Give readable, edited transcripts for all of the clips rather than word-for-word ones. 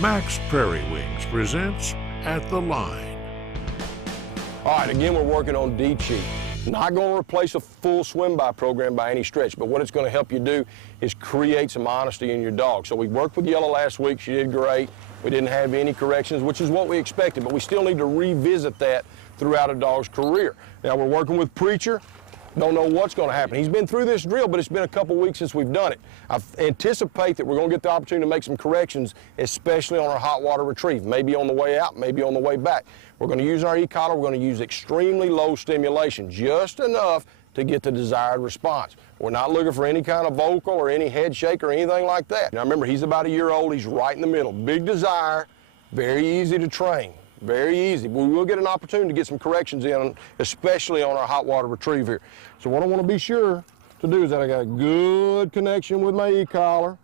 Max Prairie Wings presents At the Line. All right, again, we're working on D-Cheat. Not going to replace a full swim-by program by any stretch, but what it's going to help you do is create some honesty in your dog. So we worked with Yellow last week. She did great. We didn't have any corrections, which is what we expected, but we still need to revisit that throughout a dog's career. Now, we're working with Preacher. Don't know what's going to happen. He's been through this drill, but it's been a couple weeks since we've done it. I anticipate that we're going to get the opportunity to make some corrections, especially on our hot water retrieve, maybe on the way out, maybe on the way back. We're going to use our e-collar. We're going to use extremely low stimulation, just enough to get the desired response. We're not looking for any kind of vocal or any head shake or anything like that. Now remember, he's about a year old. He's right in the middle. Big desire, very easy to train. Very easy. We will get an opportunity to get some corrections in, especially on our hot water retrieve here. So what I want to be sure to do is that I got a good connection with my e-collar.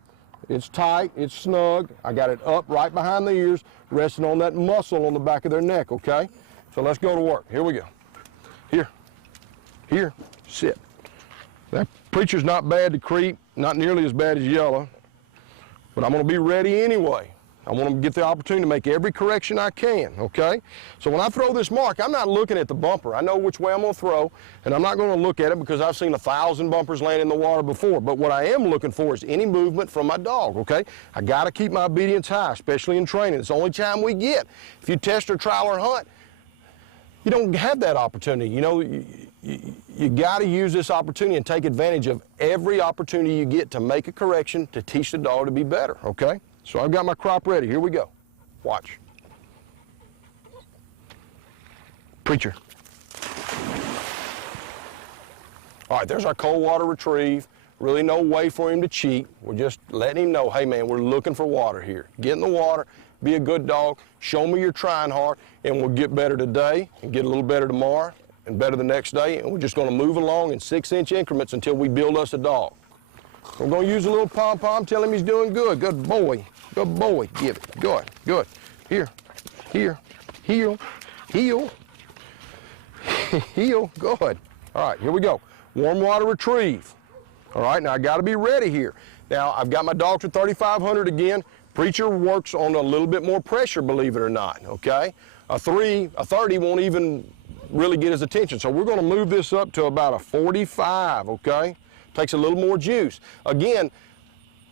It's tight, it's snug. I got it up right behind the ears, resting on that muscle on the back of their neck, okay? So let's go to work. Here we go. Here, sit. That Preacher's not bad to creep, not nearly as bad as Yellow, but I'm going to be ready anyway. I want to get the opportunity to make every correction I can, okay? So when I throw this mark, I'm not looking at the bumper. I know which way I'm going to throw, and I'm not going to look at it because I've seen 1,000 bumpers land in the water before. But what I am looking for is any movement from my dog, okay? I got to keep my obedience high, especially in training. It's the only time we get. If you test or trial or hunt, you don't have that opportunity. You know, you got to use this opportunity and take advantage of every opportunity you get to make a correction to teach the dog to be better, okay? So I've got my crop ready. Here we go. Watch. Preacher. All right, there's our cold water retrieve. Really no way for him to cheat. We're just letting him know, hey man, we're looking for water here. Get in the water, be a good dog, show me you're trying hard, and we'll get better today and get a little better tomorrow and better the next day, and we're just gonna move along in 6-inch increments until we build us a dog. We're gonna use a little pom-pom, tell him he's doing good. Good boy. Good boy. Give it. Good. Good. Here. Here. Heel. Heel. Heel. Good. All right, here we go. Warm water retrieve. All right, now I gotta be ready here. Now, I've got my dog to 3,500 again. Preacher works on a little bit more pressure, believe it or not, okay? A 30 won't even really get his attention. So we're gonna move this up to about a 45, okay? Takes a little more juice. Again,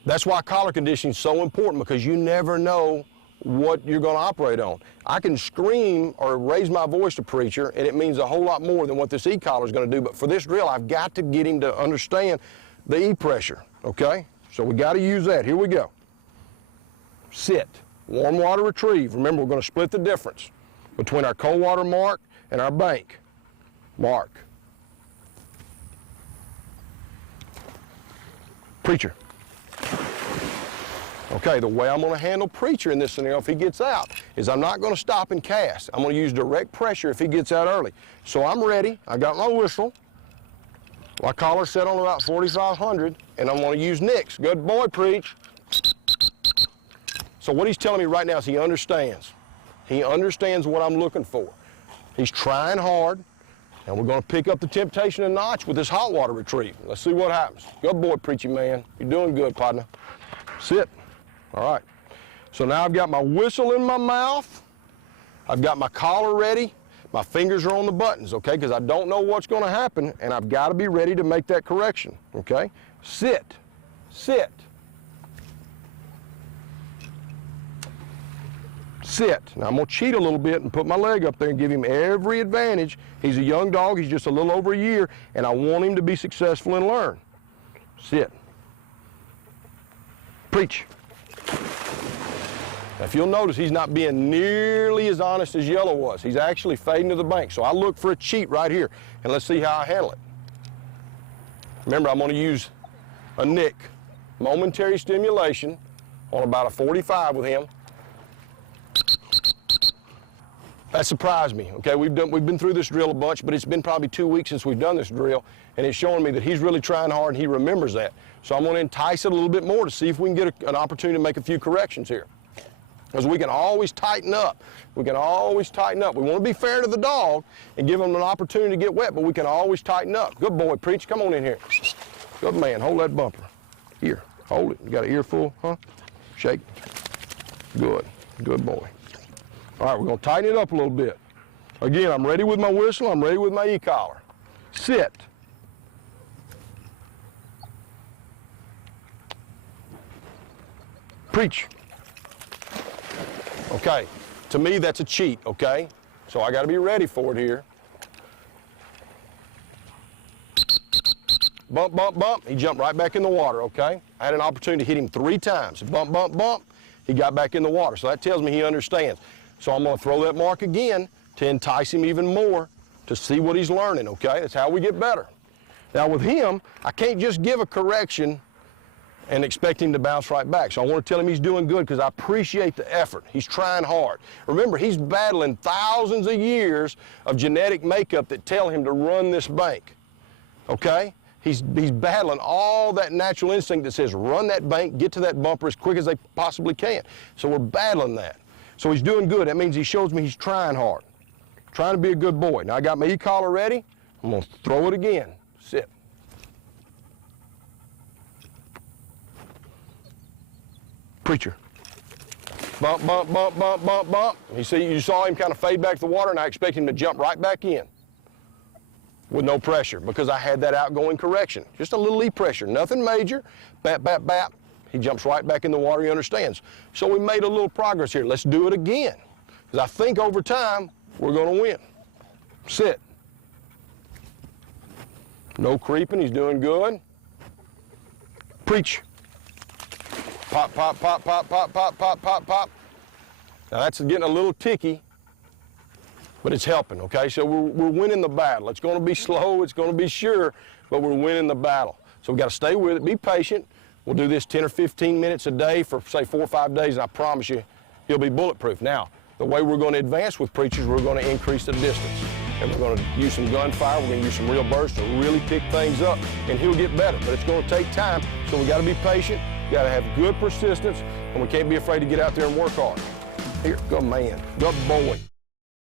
that's why collar conditioning is so important, because you never know what you're going to operate on. I can scream or raise my voice to Preacher, and it means a whole lot more than what this e-collar is going to do. But for this drill, I've got to get him to understand the e-pressure, okay? So we got to use that. Here we go. Sit. Warm water retrieve. Remember, we're going to split the difference between our cold water mark and our bank. Mark. Preacher. Okay, the way I'm going to handle Preacher in this scenario if he gets out is I'm not going to stop and cast. I'm going to use direct pressure if he gets out early. So I'm ready. I got my whistle. My collar set on about 4,500, and I'm going to use Nick's. Good boy, Preach. So what he's telling me right now is he understands. He understands what I'm looking for. He's trying hard, and we're going to pick up the temptation a notch with this hot water retrieve. Let's see what happens. Good boy, Preachy man. You're doing good, partner. Sit. All right. So now I've got my whistle in my mouth. I've got my collar ready. My fingers are on the buttons, okay, because I don't know what's going to happen, and I've got to be ready to make that correction, okay? Sit. Sit. Sit. Now I'm going to cheat a little bit and put my leg up there and give him every advantage. He's a young dog. He's just a little over a year, and I want him to be successful and learn. Sit. Preach. Now, if you'll notice, he's not being nearly as honest as Yellow was. He's actually fading to the bank. So I look for a cheat right here, and let's see how I handle it. Remember, I'm going to use a Nick. Momentary stimulation on about a 45 with him. That surprised me, okay? We've been through this drill a bunch, but it's been probably 2 weeks since we've done this drill, and it's showing me that he's really trying hard and he remembers that. So I'm going to entice it a little bit more to see if we can get an opportunity to make a few corrections here. Because we can always tighten up. We can always tighten up. We want to be fair to the dog and give him an opportunity to get wet, but we can always tighten up. Good boy, Preach. Come on in here. Good man. Hold that bumper. Here. Hold it. You got an earful, huh? Shake. Good. Good boy. All right, we're gonna tighten it up a little bit. Again, I'm ready with my whistle, I'm ready with my e-collar. Sit. Preach. Okay, to me that's a cheat, okay? So I gotta be ready for it here. Bump, bump, bump, he jumped right back in the water, okay? I had an opportunity to hit him 3 times. Bump, bump, bump, he got back in the water. So that tells me he understands. So I'm gonna throw that mark again to entice him even more to see what he's learning, okay? That's how we get better. Now with him, I can't just give a correction and expect him to bounce right back. So I want to tell him he's doing good because I appreciate the effort. He's trying hard. Remember, he's battling thousands of years of genetic makeup that tell him to run this bank, okay? He's battling all that natural instinct that says run that bank, get to that bumper as quick as they possibly can. So we're battling that. So he's doing good. That means he shows me he's trying hard, trying to be a good boy. Now I got my e-collar ready. I'm going to throw it again. Sit. Preacher. Bump, bump, bump, bump, bump, bump. You saw him kind of fade back to the water, and I expect him to jump right back in with no pressure because I had that outgoing correction. Just a little E pressure, nothing major. Bap, bap, bap. He jumps right back in the water, he understands. So we made a little progress here. Let's do it again because I think over time we're going to win. Sit. No creeping, he's doing good. Preach. Pop, pop, pop, pop, pop, pop, pop, pop, pop. Now that's getting a little ticky, but it's helping, okay? So we're winning the battle. It's going to be slow, it's going to be sure, but we're winning the battle. So we've got to stay with it, be patient. We'll do this 10 or 15 minutes a day for, say, 4 or 5 days, and I promise you, he'll be bulletproof. Now, the way we're going to advance with preachers, we're going to increase the distance. And we're going to use some gunfire, we're going to use some real bursts to really pick things up, and he'll get better. But it's going to take time, so we got to be patient. You got to have good persistence, and we can't be afraid to get out there and work hard. Here, good man, good boy.